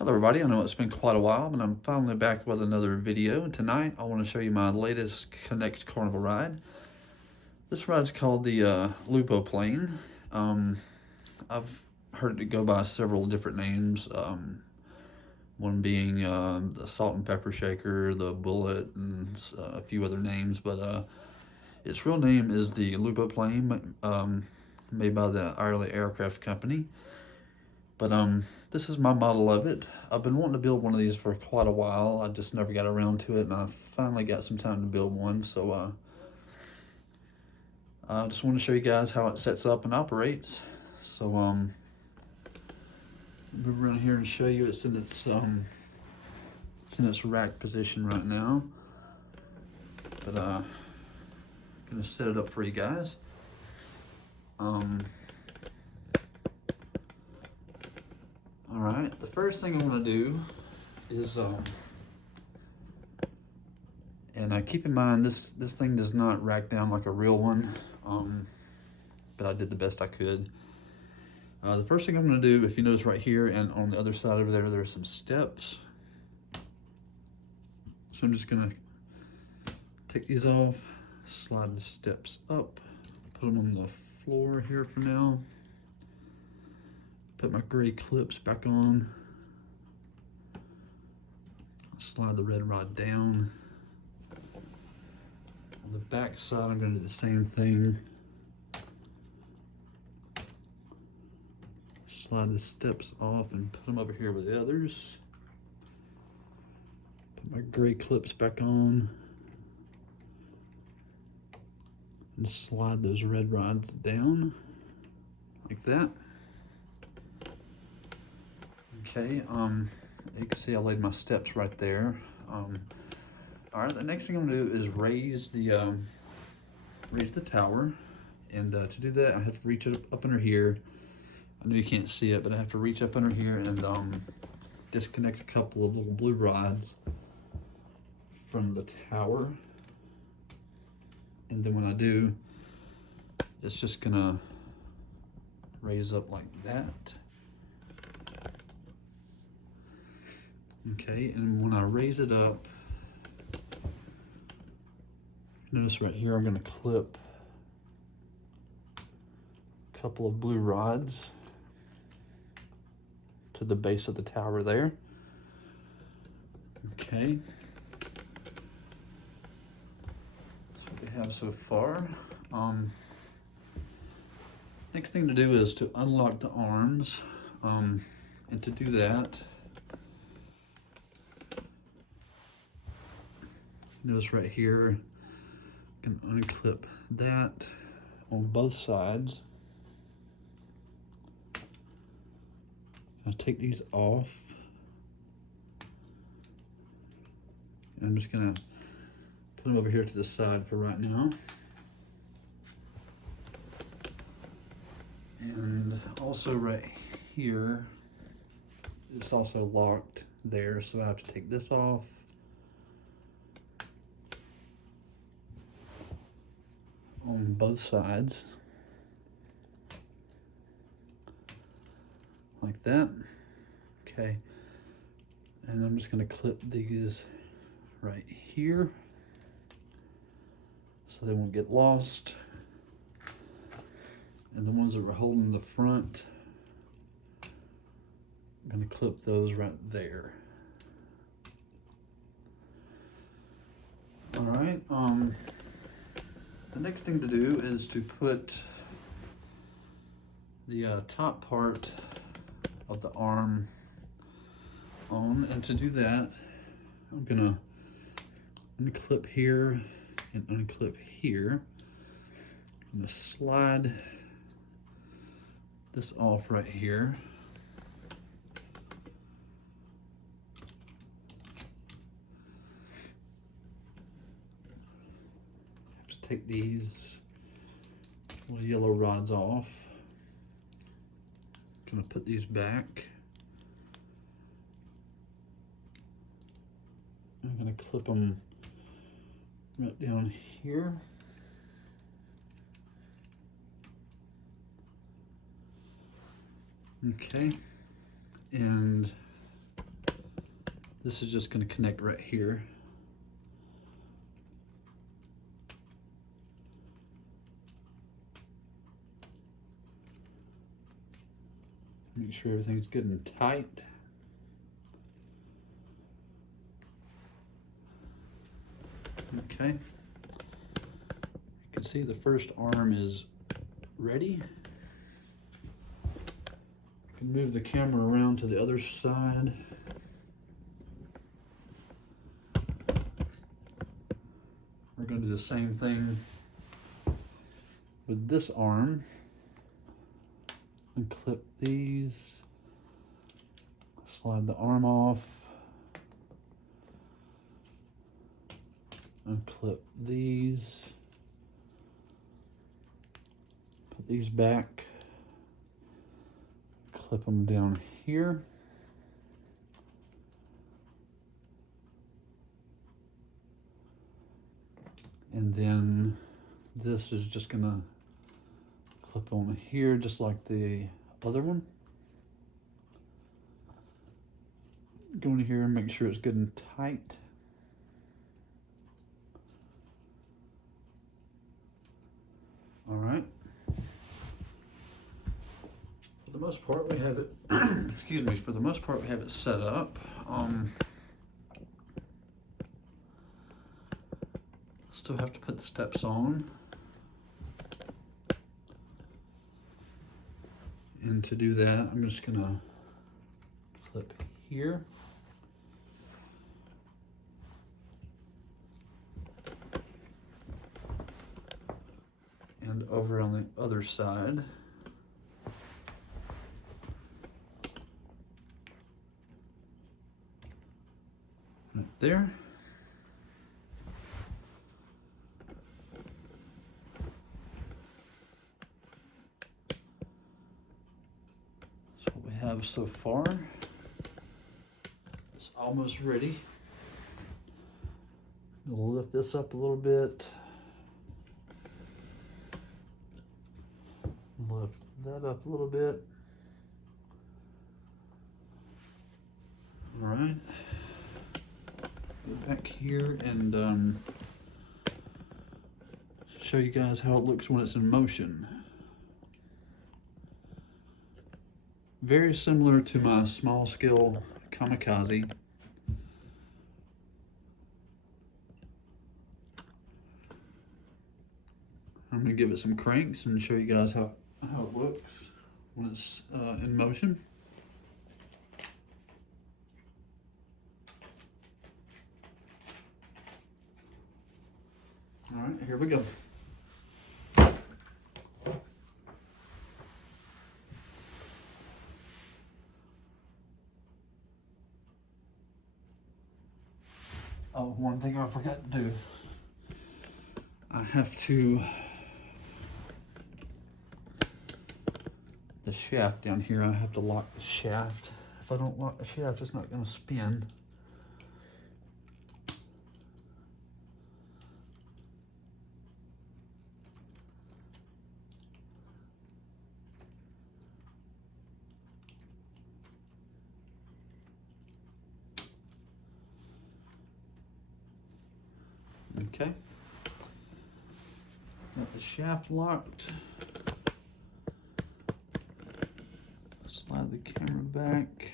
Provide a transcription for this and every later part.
Hello everybody, I know it's been quite a while, but I'm finally back with another video. And tonight I want to show you my latest Knex Carnival ride. This ride's called the Lupo Plane. I've heard it go by several different names, one being the Salt and Pepper Shaker, the Bullet, and a few other names, but its real name is the Lupo Plane, made by the Ireland Aircraft Company. But this is my model of it. I've been wanting to build one of these for quite a while. I just never got around to it, and I finally got some time to build one. So I just want to show you guys how it sets up and operates. So move around here and show you. It's in its rack position right now. But gonna set it up for you guys. Alright, the first thing I'm going to do is, and keep in mind this thing does not rack down like a real one, but I did the best I could. The first thing I'm going to do, if you notice right here and on the other side over there, there's some steps. So I'm just going to take these off, slide the steps up, put them on the floor here for now. Put my gray clips back on. Slide the red rod down. On the back side, I'm going to do the same thing. Slide the steps off and put them over here with the others. Put my gray clips back on. And slide those red rods down like that. Okay, you can see I laid my steps right there. All right, the next thing I'm gonna do is raise the tower, and to do that I have to reach it up under here. I know you can't see it, but I have to reach up under here and disconnect a couple of little blue rods from the tower. And then when I do, it's just gonna raise up like that. Okay, and when I raise it up, notice right here I'm going to clip a couple of blue rods to the base of the tower there. Okay. That's what we have so far. Next thing to do is to unlock the arms, and to do that, notice right here, I can unclip that on both sides. I'll take these off. And I'm just gonna put them over here to the side for right now. And also right here, it's also locked there, so I have to take this off. On both sides, like that. Okay, and I'm just going to clip these right here so they won't get lost. And the ones that were holding the front, I'm going to clip those right there. All right. The next thing to do is to put the top part of the arm on, and to do that, I'm gonna unclip here and unclip here. I'm gonna slide this off right here. Take these little yellow rods off. Gonna put these back. I'm gonna clip them right down here. Okay, and This is just going to connect right here. Make sure everything's good and tight. Okay. You can see the first arm is ready. You can move the camera around to the other side. We're going to do the same thing with this arm. And clip these. Slide the arm off. Unclip these. Put these back. Clip them down here. And then this is just gonna clip on here just like the other one. Go in here and make sure it's good and tight. All right. For the most part, we have it, excuse me, for the most part, we have it set up. Still have to put the steps on. And to do that, I'm just gonna clip here. And over on the other side. Right there. That's what we have so far. It's almost ready. We'll lift this up a little bit. Lift that up a little bit. All right. Go back here and show you guys how it looks when it's in motion. Very similar to my small scale kamikaze. I'm gonna give it some cranks and show you guys how it looks when it's in motion. All right, here we go. Oh, one thing I forgot to do. I have to, the shaft down here, I have to lock the shaft. If I don't lock the shaft, it's not gonna spin. Okay. Got the shaft locked. Slide the camera back.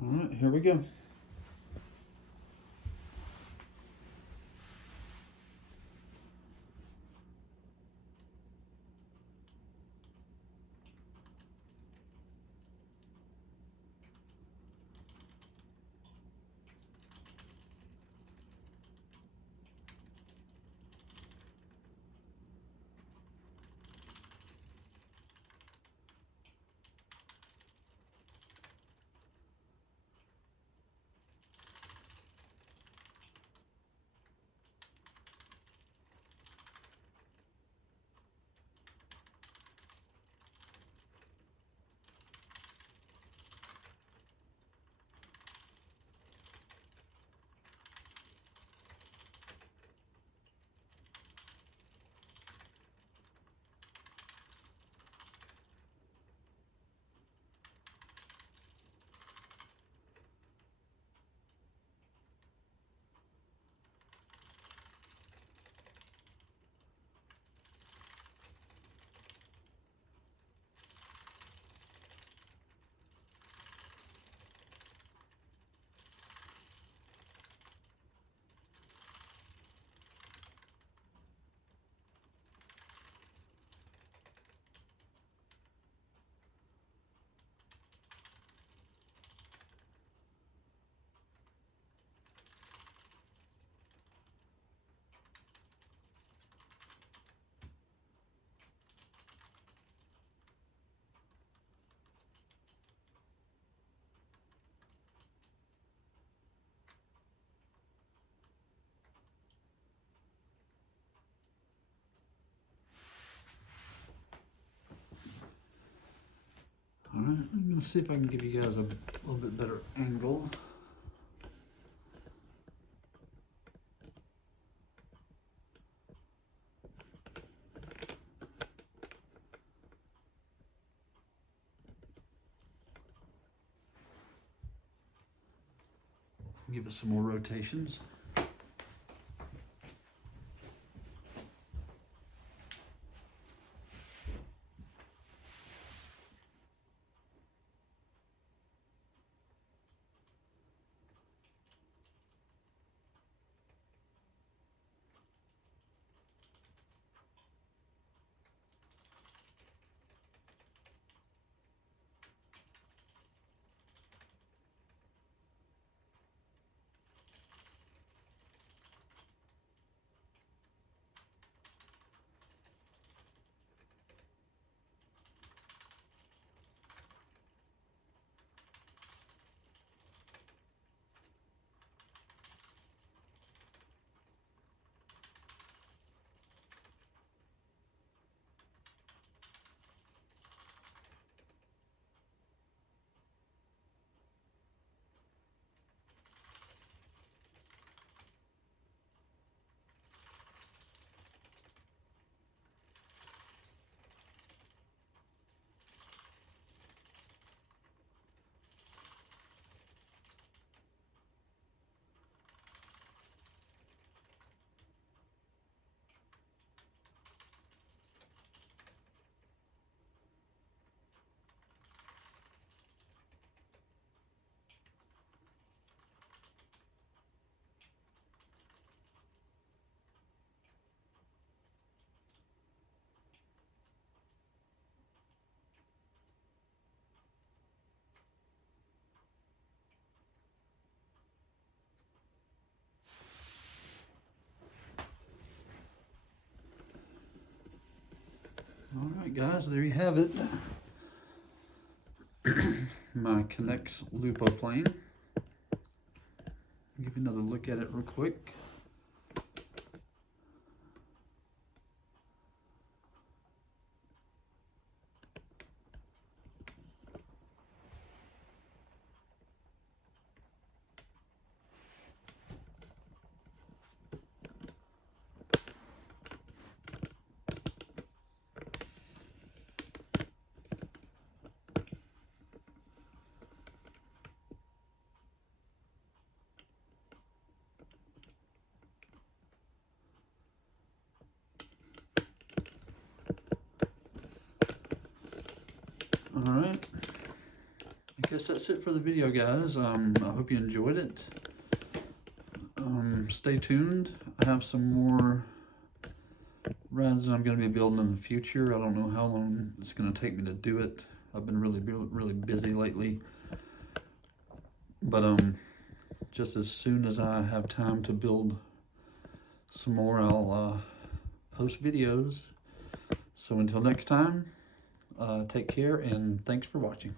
All right, here we go. Alright, I'm going to see if I can give you guys a little bit better angle. Give it some more rotations. Alright guys, there you have it. My Knex Lupo plane. Give you another look at it real quick. Alright, I guess that's it for the video, guys. I hope you enjoyed it. Stay tuned. I have some more rides that I'm going to be building in the future. I don't know how long it's going to take me to do it. I've been really busy lately. But just as soon as I have time to build some more, I'll post videos. So until next time, take care and thanks for watching.